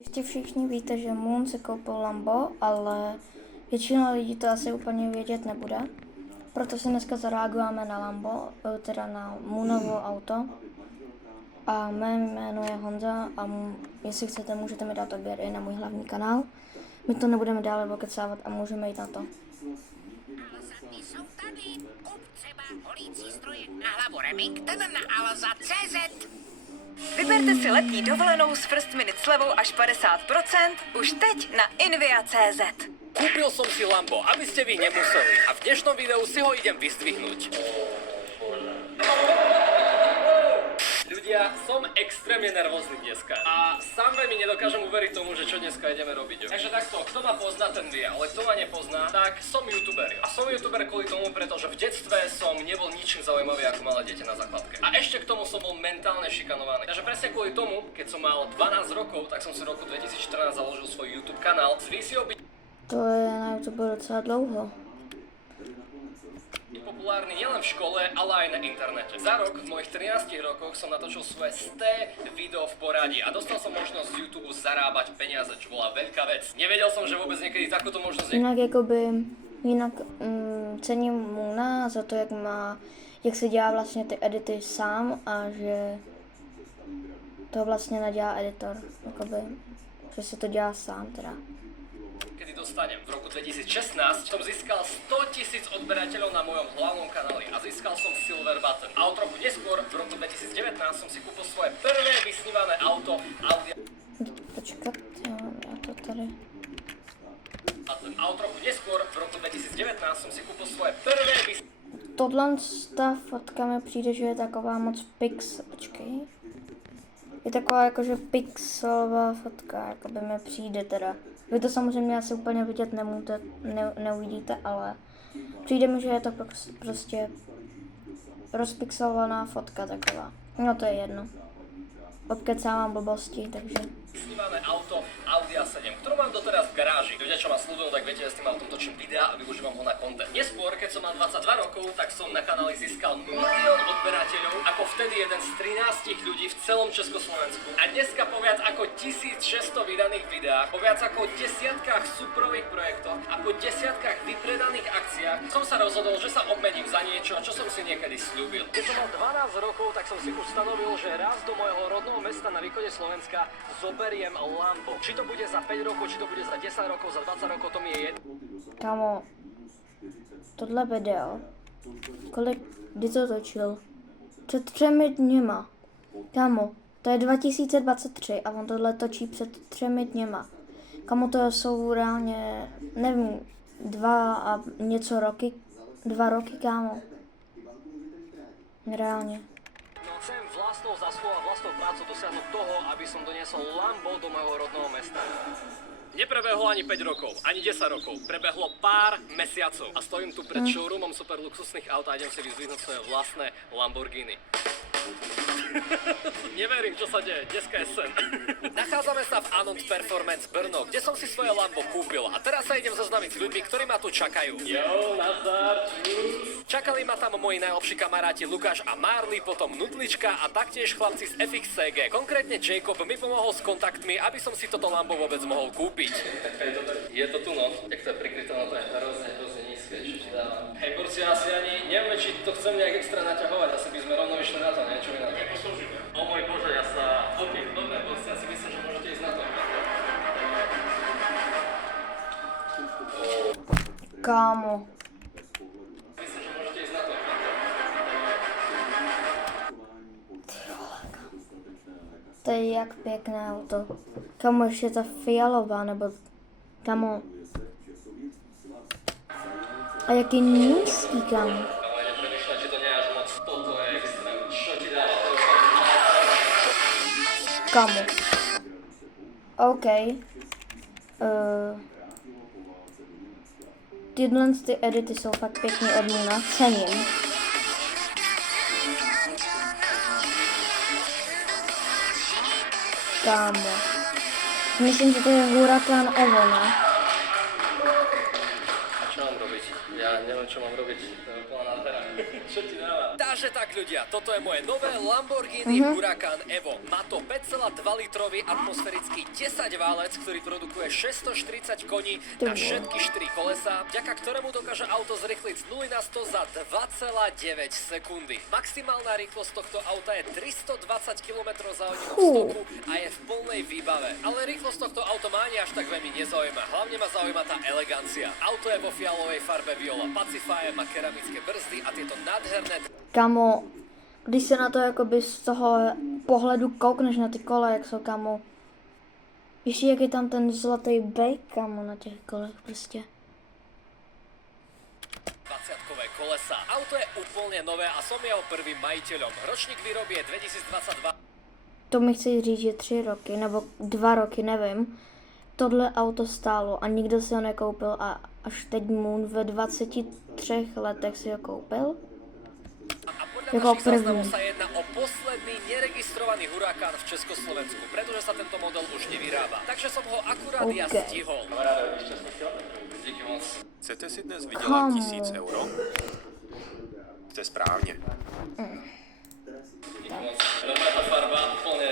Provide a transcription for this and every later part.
Ještě všichni víte, že Moon si koupil Lambo, ale většina lidí to asi úplně vědět nebude. Proto si dneska zareagujeme na Lambo, teda na Moonovo auto. A mé jméno je Honza a jestli chcete, můžete mi dát odběr i na můj hlavní kanál. My to nebudeme dále okecávat a můžeme jít na to. Alzany jsou tady. Kup třeba holící stroje na hlavu Remington na Alza.cz. Vyberte si letní dovolenou s First Minute slevou až 50% už teď na Invia.cz. Kúpil som si Lambo, aby ste vy nemuseli. A v dnešnom videu si ho idem vyzdvihnúť. Ľudia, som extrémne nervózny dneska. A sám veľmi nedokážem uveriť tomu, že čo dneska ideme robiť. Takže takto, kto ma pozná, ten vie, ale kto ma nepozná, tak som youtuber. A som youtuber kvôli tomu, pretože v detstve som nebol ničím zaujímavý ako malé dieťa na základke. A ešte k tomu som bol mentálne šikanovaný. Takže presne kvôli tomu, keď som mal 12 rokov, tak som si v roku 2014 založil svoj YouTube kanál s víziou byť To je na YouTube docela dlouho. populárny nielen v škole, ale aj na internete. Za rok, v mojich 13 rokoch, som natočil svoje 100 video v poradí a dostal som možnosť z YouTube zarábať peniaze, čo bola veľká vec. Nevedel som, že vôbec niekedy takúto možnosť Jinak cením Moona za to, jak se dělá vlastně ty edity sám a že to vlastně nedělá editor, že se to dělá sám teda. kedy dostanem. V roku 2016 som získal 100 000 odberateľov na mojom hlavnom kanáli a získal som Silver Button. A o trochu neskôr, v roku 2019, som si kúpil svoje prvé vysnívané auto Audi. Počkat, já to tady... A o trochu neskôr, v roku 2019, som si kúpil svoje prvé Tohle ta fotka mi přijde, že je taková moc počkej. Je taková jakože pixelová fotka, jakoby mi přijde teda. Vy to samozřejmě asi úplně vidět neuvidíte, ale přijde mi, že je to prostě rozpixelovaná fotka taková. No to je jedno. Obkecávám blbosti, takže... vysnívané auto Audi A7, ktorú mám doteraz v garáži. Ľudia, čo ma sledujú, tak viete, že s tým autom točím videa a využívam ho na content. Neskôr, keď som mal 22 rokov, tak som na kanáli získal 1 000 000 odberateľov, ako vtedy jeden z 13 ľudí v celom Československu. A dneska po viac ako 1600 vydaných videách, po viac ako desiatkách súprových projektoch a po desiatkách vypredaných akciách som sa rozhodol, že sa obmením za niečo, čo som si niekedy slúbil. Keď som mal 12 rokov, tak som si už stanovil, že raz do môjho rodného mesta na východe Slovenska zoberiem Lambo. Či to bude za 5 rokov, či to bude za 10 rokov, za 20 rokov, to mi je jedno. Kámo, tohle video, kdy to točil? Před 3 dněma. Kámo, to je 2023 a on tohle točí před 3 dněma. Kámo, to jsou reálně, nevím, 2 a něco roky, 2 roky, kámo. Reálně. No chcem vlastnou zásluhou a vlastnou prácou dosiahnuť toho, aby som doniesol Lambo do mojho rodného mesta. Neprebehlo ani 5 rokov, ani 10 rokov. Prebehlo pár mesiacov a stojím tu pred showroomom super luxusných aut a idem si vyzdvihnúť svoje vlastné Lamborghini. Neverím, čo sa deje, dneska je sen. Nachádzame sa v Anons Performance Brno, kde som si svoje Lambo kúpil a teraz sa idem zoznámiť s ľuďmi, ktorí ma tu čakajú. Jo, nazdar, čakali ma tam moji najlepší kamaráti Lukáš a Marley, potom Nudlička a taktiež chlapci z FXCG. Konkrétne Jacob mi pomohol s kontaktmi, aby som si toto Lambo vôbec mohol kúpiť. Je to tu, no. Jak to je prikryté, no to je hrozne nízke, čo ti dávam. Hej, borci, asi ani neviem, či to chcem nejak extra naťahovať, asi by sme rovno išli na to, nie? Čo vy na to? O môj Bože, ja sa fotím. Dobre, borci, ja si myslím, že môžete ísť na to. Kámo. Myslím, že môžete ísť na to. To je jak pěkné auto. Kámo, ještě ta fialová, nebo... Kámo. A jak je nízký, kámo. Ale nepremýšľať, že to nie je až moc toto je extrém. Čo ti dáva to? Kámo. OK. Tyhle ty edity jsou fakt pěkně od Moona, cením. Kámo. Myslím, že to je Huracán Evo, ne? A čo mám robiť? Ja neviem, čo mám robiť. To je úplná nádhera. Čo ti dáva? Takže tak ľudia, toto je moje nové Lamborghini Huracan Evo. Má to 5,2 litrový atmosférický 10 válec, ktorý produkuje 640 koní na všetky 4 kolesá, vďaka ktorému dokáže auto zrýchliť z 0 na 100 za 2,9 sekundy. Maximálna rýchlosť tohto auta je 320 km za hodinu v stoku a je v plnej výbave. Ale rýchlosť tohto auta ma ani až tak veľmi nezaujíma. Hlavne ma zaujíma tá elegancia. Auto je vo fialovej farbe viola Pacifier, má keramické brzdy a tieto nádherné... Kamo, když se na to jakoby z toho pohledu koukneš na ty kola, jak jsou, kamo. Ještě jak je tam ten zlatý bejk, kamo, na těch kolech prostě. 20-kové kolesa. Auto je úplne nové a som jeho prvým majiteľom. Ročník výroby je 2022. To mi chci říct, že 3 roky, nebo 2 roky, nevím. Tohle auto stálo a nikdo si ho nekoupil a až teď Moon ve 23 letech si ho koupil. A podľa Jako našich záznamov první. sa jedná o posledný neregistrovaný Huracán v Československu, pretože sa tento model už nevyrába. Takže som ho akurát ja OK. stihol. Díky moc. Chcete si dnes vydělat Kamo. 1000 euro? Jste správně. Díky moc. Normálne tá farba úplne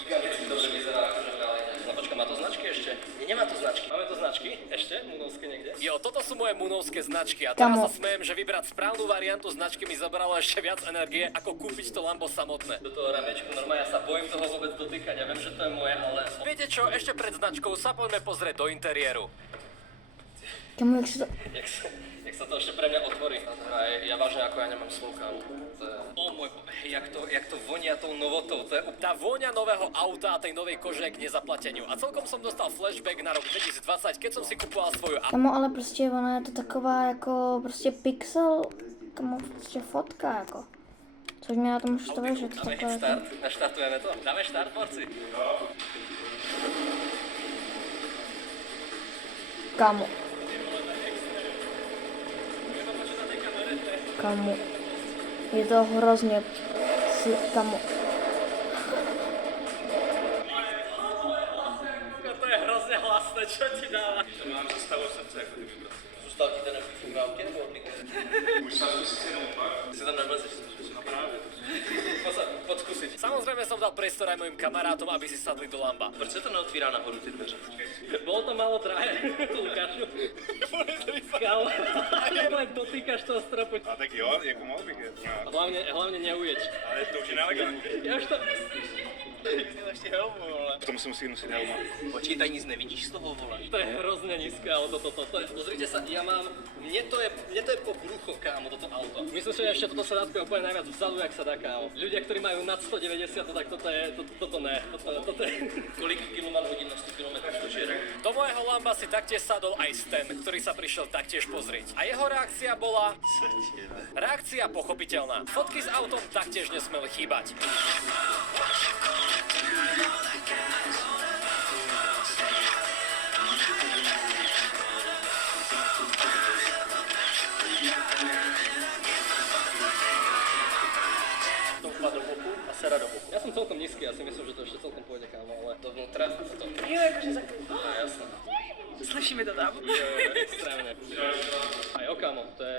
giganticky dobre vyzerá, akože v reálne. No počkaj, má to značky ešte? Nie, nemá to značky. Máme to značky? Ešte? Munovské niekde? Jo, toto sú moje munovské značky a teraz Kamo. sa smejem, že vybrať správnu variantu značky mi zabralo ešte viac energie, ako kúpiť to Lambo samotné. Do toho ramečku normálne ja sa bojím toho vôbec dotýkať, ja viem, že to je moje, ale... Viete čo, ešte pred značkou sa poďme pozrieť do interiéru. Kamo, jak se to... Jak sa to ešte pre mňa otvorí. A ja vážne ako ja nemám slov, kámo. To je... O môj bo... Jak to vonia tou novotou. To je... Tá vôňa nového auta a tej novej kože k nezaplateniu. A celkom som dostal flashback na rok 2020, keď som si kupoval svoju... Kamo, ale prostě ona je to taková jako prostě pixel, kamo, prostě fotka jako. Což mě na tom štve, že to Dáme takové start, jako... naštartujeme to. Dáme štart, borci. Kamo. Kamo. Je to hrozně... Kamo. To je hrozně hlasné, čo ti dáva? To mám zastavu srdce, jako ty vibrace. Zůstal ti ten fungávky nebo odlíky? Už sa zkusíte jenom pak. Ty si tam nebyl, že si to právě. Poď skúsiť. Samozrejme som dal priestor aj mojim kamarátom, aby si sadli do Lamba. Proč sa to neotvírá nahoru ty dveře? Bolo to málo drahé, Lukášu. Kámo, len dotýkaš toho stropu. A tak jo, jako mohl bych je. No, Hlavne neujeď. ale to už je nelegální. Ja už to... Ešte helmu, vole. K tomu si musí nosit helma. Počítaj, nic nevidíš z toho, vole. To je hrozne nízke auto, toto. Pozrite sa, ja mám... Mne to je po brucho, kámo, toto auto. Myslím, že ešte toto sedácko je úplne najviac vzadu, jak sa dá, kámo. Ľudia, ktorí majú nad 190, tak toto ne. Toto je... Kolik km/h na 100 km stočí? Do môjho Lamba si taktiež sadol aj Stan, ktorý sa prišiel taktiež pozrieť. A jeho reakcia bola... Reakcia pochopiteľná. Fotky s autom taktiež nesmeli chýbať. Do boku a sera do boku. Ja som celkom nízky, ja si myslím, že to ešte celkom pôjde, kámo, ale dovnútra to... Jo, jakože za... Jasné. Slyšíme to tam. Extrémne. Aj kámo, to je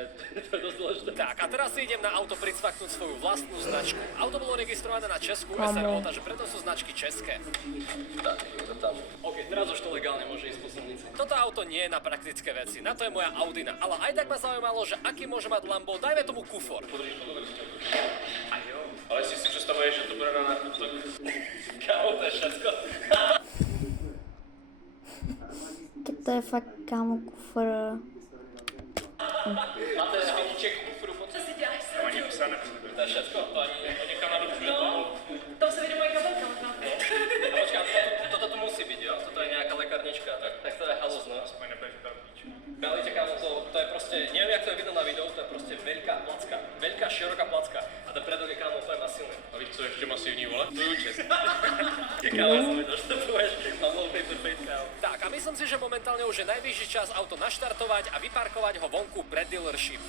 dosť dôležité. Tak, a teraz si idem na auto pricvaknúť svoju vlastnú značku. Auto bolo registrované na Českú SRO, takže preto sú značky české. Tak, je to tam. OK, teraz už to legálne môže ísť po silnici. Toto auto nie je na praktické veci, na to je moja Audina, ale aj tak ma zaujímalo, že aký môže mať Lambo, dajme tomu kufor. Ale jestli si představuješ, že to bude na nákup, tak... Kámo, to je všetko. Tak to je fakt, kámo, kufr. Máte řidiček kufru pod... Co si děláš? Tam ani psa To je všetko, to ani někam naručuje. No, tam se vede moje kabelka možná. A počkám, toto tu musí byť, jo? Toto je nejaká lekárnička, tak to je halus, no. aspoň nebude vypadat klíč. Galite, kámo, to je proste, neviem, jak to je vidno na videu, to je proste veľká placka. Veľká, široká placka. A ten predok je, kámo, úplne masívny. A víš, co ještě masivní, vole? Tvůj účet. Kámo, ja som videl, že to budeš, mám low paper face, kámo. Tak, a myslím si, že momentálne už je najvyšší čas auto naštartovať a vyparkovať ho vonku pred dealership.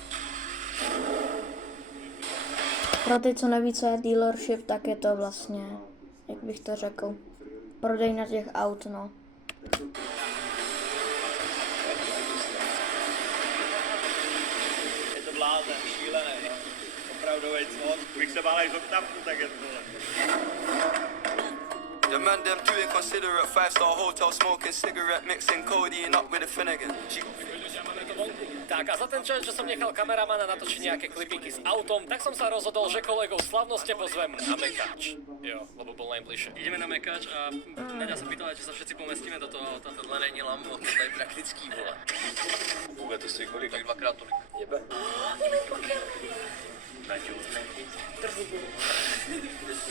Pro ty, co neví, co je dealership, tak je to vlastně, jak bych to řekl, prodejna těch aut, no. blázen, šílené, no. Opravdovej cvok. Bych se bál až oktávku, tak je to. The man them too inconsiderate, 5-star hotel smoking cigarette, mixing codeine up with a Finnegan. Tak a za ten čas, že som nechal kameramana natočiť nejaké klipinky s autom, tak som sa rozhodol, že kolegov slavnostne pozvem na Mekáč. Jo, lebo bol najbližšie. Ideme na Mekáč a Naďa sa pýtala, či sa všetci pomestíme do toho auta. To len není Lambo, to je praktický, vole. Bude to stojí kolik? Tak dvakrát tolik. Jebe.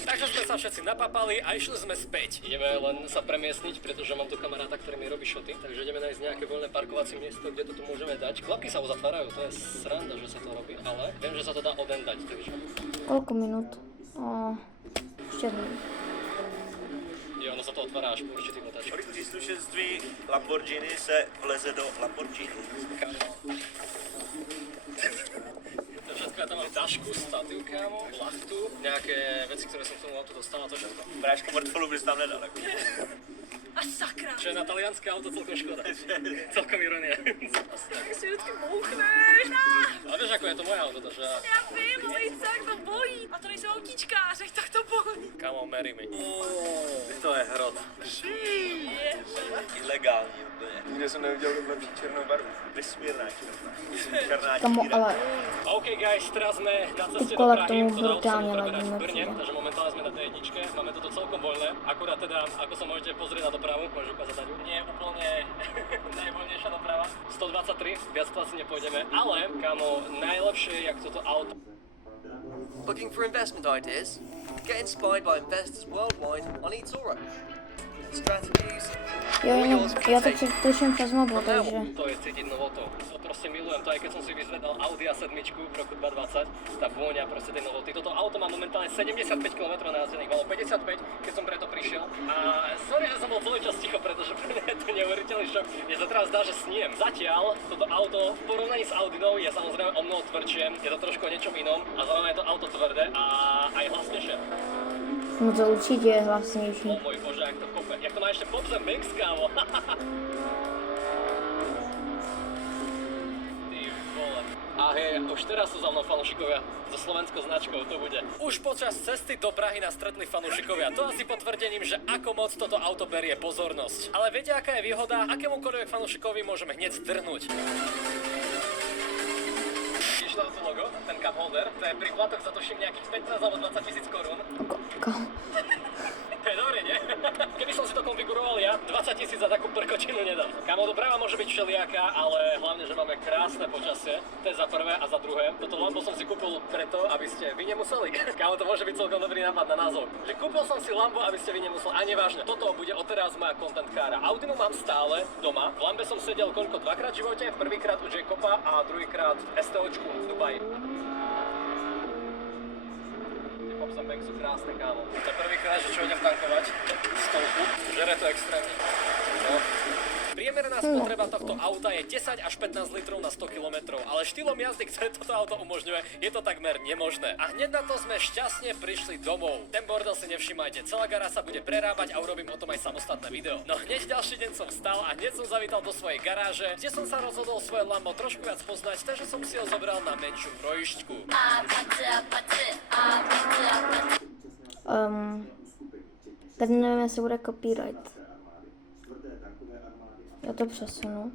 Takže sme sa všetci napapali a išli sme späť. Ideme len sa premiestniť, pretože mám tu kamaráta, ktorý mi robí šoty, takže ideme nájsť nejaké voľné parkovacie miesto, kde to tu môžeme dať. Klapky sa uzatvárajú, to je sranda, že sa to robí, ale viem, že sa to dá oden dať, takže... Koľko minút? Ešte dní. Jo, ono sa to otvára až po určitých otáčkách. Kolik příslušenství Lamborghini se vleze do Lamborghini? To všetko, ja tam mám tašku, stativ, kámo, plachtu, nejaké veci, ktoré som k tomu autu dostal, a to všetko. Bráško mrtvolu bys tam nedal. Jako. A sakra. Čo je na talianské auto celkom škoda. Celkom ironia. Tak si vždycky bouchneš. A vieš, ako je to moje auto, takže... Já vím, ale i tak to bolí. A to nejsou autíčkáři, tak to bolí. Kámo, meri mi. To je hrot. Ilegální úplně. Nikde jsem neudělal lepší černou barvu. Vysmírná černá. Kamo, ale OK guys, teraz sme na ceste do kola k Prahy, tomu toto auto brutálne som preberať v ladíme Brne, přijde. takže momentálne sme na tej jedničke, máme toto celkom voľné, akurát teda, ako sa môžete pozrieť na dopravu, môžeš ukázať Naďu, nie je úplne najvoľnejšia doprava, 123, viac to asi nepôjdeme, ale kámo, najlepšie je, jak toto auto. Looking for investment ideas? Get inspired by investors worldwide on eToro. Strategies. jo, ja to tuším přes mobil, takže... To je cítiť novotou. To proste milujem, to aj keď som si vyzvedal Audi A7 v roku 2020, tá vôňa proste tej novoty. Toto auto má momentálne 75 km najazdených, malo 55, keď som preto prišiel. A sorry, že som bol celý čas ticho, pretože pre mňa je to neuveriteľný šok. Mne sa teraz zdá, že sniem. Zatiaľ toto auto v porovnaní s Audinou je samozrejme o mnoho tvrdšie, je to trošku o niečom inom a zároveň je to auto tvrdé a aj hlasnejšie. No to určitě je hlasnější. O môj bože, jak to kope. Jak to má ešte Bob's Mix, kámo. Ty vole. A hej, už teraz sú za mnou fanúšikovia so slovenskou značkou, to bude. Už počas cesty do Prahy nás stretli fanúšikovia. To asi potvrdením, že ako moc toto auto berie pozornosť. Ale viete, aká je výhoda? Akémukoľvek fanúšikovi môžeme hneď zdrhnúť. Vidíš to logo, ten cup holder, to je pri platoch za tuším nejakých 15 alebo 20 000 korún. To je dobré, nie? Keby som si to konfiguroval ja, 20 000 za takú prkočinu nedám. Kámo, doprava môže byť všelijaká, ale hlavne, že máme krásne počasie. To je za prvé a za druhé. Toto Lambo som si kúpil preto, aby ste vy nemuseli. Kámo, to môže byť celkom dobrý nápad na názov. Že kúpil som si Lambo, aby ste vy nemuseli. A nevážne, toto bude odteraz moja content kára. Audinu mám stále doma. V Lambe som sedel koľko? Dvakrát v živote. Prvýkrát u Jacoba a druhýkrát STOčku v Dubaji. Bank sú krásne, kámo. To je prvýkrát, že čo idem tankovať stovku, žere to extrémne. No. Priemerná spotreba tohto auta je 10 až 15 litrov na 100 km, ale štýlom jazdy, ktoré toto auto umožňuje, je to takmer nemožné. A hneď na to sme šťastne prišli domov. Ten bordel si nevšimajte, celá gara sa bude prerábať a urobím o tom aj samostatné video. No hneď ďalší deň som vstal a hneď som zavítal do svojej garáže, kde som sa rozhodol svoje Lambo trošku viac poznať, takže som si ho zobral na menšiu projížďku. Teď nevím, jestli bude copyright. Ja to přesunu.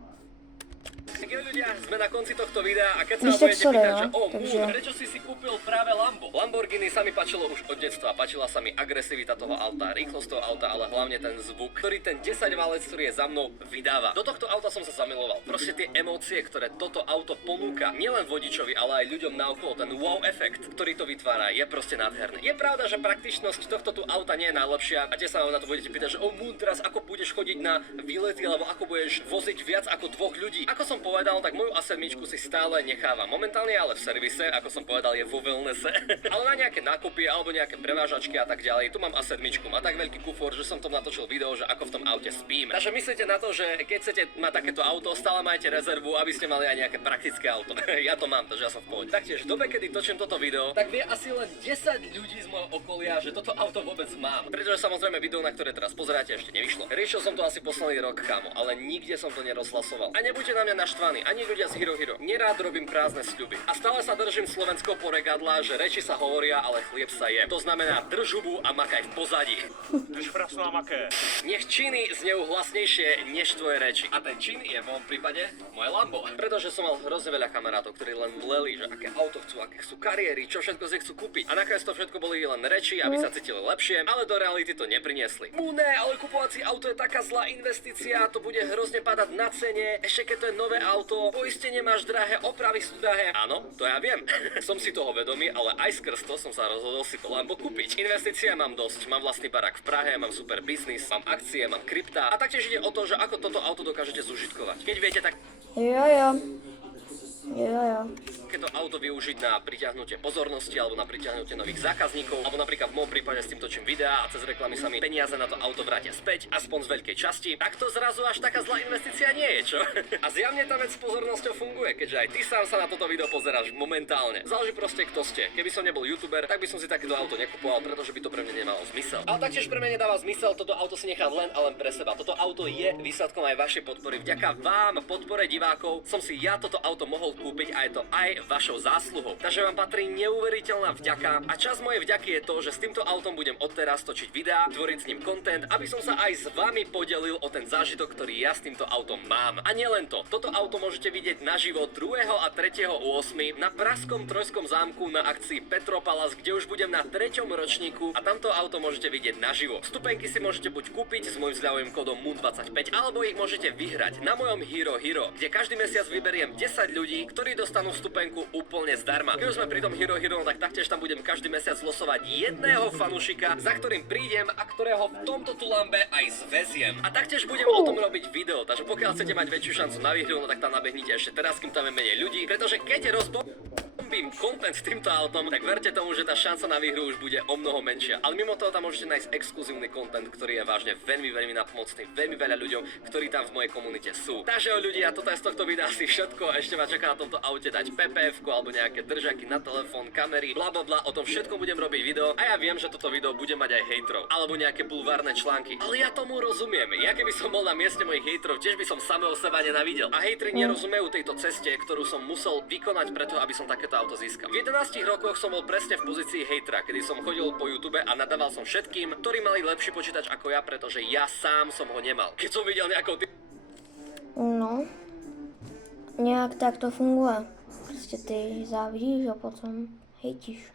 Tak ľudia, sme na konci tohto videa a keď sa Víš, ma tak budete sorry, pýtať, no, že takže- prečo si kúpil práve Lambo? Lamborghini sa mi páčilo už od detstva, páčila sa mi agresivita toho auta, rýchlosť toho auta, ale hlavne ten zvuk, ktorý ten 10-valec, ktorý je za mnou, vydáva. Do tohto auta som sa zamiloval. Proste tie emócie, ktoré toto auto ponúka, nielen vodičovi, ale aj ľuďom naokolo, ten wow efekt, ktorý to vytvára, je proste nádherný. Je pravda, že praktičnosť tohto tu auta nie je najlepšia a tie sa ma na to budete pýtať, že teraz ako budeš chodiť na výlety alebo ako budeš voziť viac ako 2 ľudí. Ako som povedal, tak moju A7 si stále nechávam. Momentálne ale v servise, ako som povedal, je vo wellnesse. Ale na nejaké nákupy alebo nejaké prevážačky a tak ďalej. Tu mám A7, má tak veľký kufor, že som tom natočil video, že ako v tom aute spím. Takže myslíte na to, že keď chcete mať takéto auto, stále majte rezervu, aby ste mali aj nejaké praktické auto. Ja to mám, takže ja som v pohode. Taktiež v dobe, kedy točím toto video, tak vie asi len 10 ľudí z môjho okolia, že toto auto vôbec mám. Pretože samozrejme video, na ktoré teraz pozeráte, ešte nevyšlo. Riešil som to asi posledný rok, kámo, ale nikde som to nerozhlasoval. A nebuďte na mňa naštvaní. ani ľudia z Hero Hero. Nerád robím prázdne sľuby. A stále sa držím slovenského porekadla, že reči sa hovoria, ale chlieb sa je. To znamená drž hubu a makaj v pozadí. Drž prasno a maké. Nech činy znejú hlasnejšie než tvoje reči. A ten čin je v mojom prípade moje Lambo. Pretože som mal hrozne veľa kamarátov, ktorí len mleli, že aké auto chcú, aké chcú kariéry, čo všetko si chcú kúpiť. A nakoniec to všetko boli len reči, aby sa cítili lepšie, ale do reality to nepriniesli. Ne, ale kupovať si auto je taká zlá investícia, to bude hrozne padať na cene, ešte keď to je nové auto, poistenie máš drahé, opravy sú drahé. Áno, to ja viem. Som si toho vedomý, ale aj skrz to som sa rozhodol si to Lambo kúpiť. Investície mám dosť, mám vlastný barák v Prahe, mám super biznis, mám akcie, mám kryptá a taktiež ide o to, že ako toto auto dokážete zužitkovať. Keď viete, tak Jo. takéto auto využiť na pritiahnutie pozornosti alebo na pritiahnutie nových zákazníkov, alebo napríklad v môjom prípade s tým točím videá a cez reklamy sa mi peniaze na to auto vrátia späť, aspoň z veľkej časti, tak to zrazu až taká zlá investícia nie je, čo? A zjavne tá vec s pozornosťou funguje, keďže aj ty sám sa na toto video pozeráš momentálne. Záleží proste, kto ste. Keby som nebol youtuber, tak by som si takéto auto nekupoval, pretože by to pre mňa nemalo zmysel. Ale taktiež pre mňa nedáva zmysel toto auto si nechať len a len pre seba. Toto auto je výsledkom aj vašej podpory. Vďaka vám, podpore divákov, som si ja toto auto mohol kúpiť a je to aj vašou zásluhou. Takže vám patrí neuveriteľná vďaka a časť mojej vďaky je to, že s týmto autom budem odteraz točiť videá, tvoriť s ním content, aby som sa aj s vami podelil o ten zážitok, ktorý ja s týmto autom mám. A nielen to, toto auto môžete vidieť naživo 2. a 3.8. na Pražskom Trojskom zámku na akcii Petropalas, kde už budem na 3. ročníku a tamto auto môžete vidieť naživo. Vstupenky si môžete buď kúpiť s môjim zľavovým kódom MOON25 alebo ich môžete vyhrať na mojom Hero Hero, kde každý mesiac vyberiem 10 ľudí, ktorí dostanú vstupenku úplne zdarma. Keď už sme pri tom Hero Hero, tak taktiež tam budem každý mesiac losovať jedného fanúšika, za ktorým prídem a ktorého v tomto Tulambe aj zväziem. A taktiež budem o tom robiť video, takže pokiaľ chcete mať väčšiu šancu na výhru, no tak tam nabehnite ešte teraz, kým tam je menej ľudí, pretože keď rozbombím content s týmto autom, tak verte tomu, že tá šanca na výhru už bude o mnoho menšia. Ale mimo toho tam môžete nájsť exkluzívny content, ktorý je vážne veľmi napomocný, veľmi veľa ľuďom, ktorí tam v mojej komunite sú. Takže ľudia, toto je z tohto videa asi všetko. Ešte ma čaká na tomto aute dať PPF-ku alebo nejaké držaky na telefón, kamery, bla bla bla. O tom všetkom budem robiť video a ja viem, že toto video bude mať aj hejtrov alebo nejaké bulvárne články. Ale ja tomu rozumiem. Ja keby som bol na mieste mojich hejtrov, tiež by som samého seba nenávidel. A hejtri nerozumejú tejto ceste, ktorú som musel vykonať preto, aby som takéto auto získal. V 11 rokoch som bol presne v pozícii hejtra, kedy som chodil po YouTube a nadával som všetkým, ktorí mali lepší počítač ako ja, pretože ja sám som ho nemal. Keď som videl nejakou No, nějak tak to funguje. Prostě ty závidíš a potom hejtíš.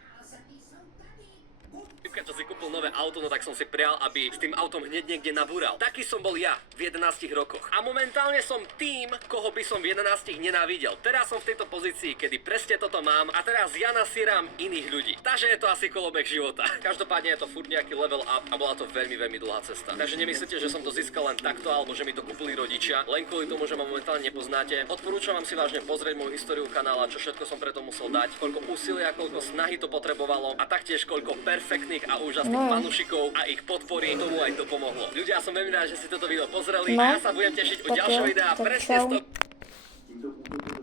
čo si kúpil nové auto, no tak som si prial, aby s tým autom hneď niekde nabúral. Taký som bol ja v 11 rokoch. A momentálne som tým, koho by som v 11 nenávidel. Teraz som v tejto pozícii, kedy presne toto mám a teraz ja nasieram iných ľudí. Takže je to asi kolobek života. Každopádne je to furt nejaký level up a bola to veľmi dlhá cesta. Takže nemyslíte, že som to získal len takto, alebo že mi to kúpili rodičia, len kvôli tomu, že ma momentálne nepoznáte. Odporúčam vám si vážne pozrieť moju históriu kanála, čo všetko som preto musel dať, koľko úsilia, koľko snahy to potrebovalo a taktiež koľko perfektných a úžasných fanúšikov a ich podpory tomu aj to pomohlo. Ľudia, som veľmi rád, že si toto video pozreli a ja sa budem tešiť u ďalšieho videa presne 100...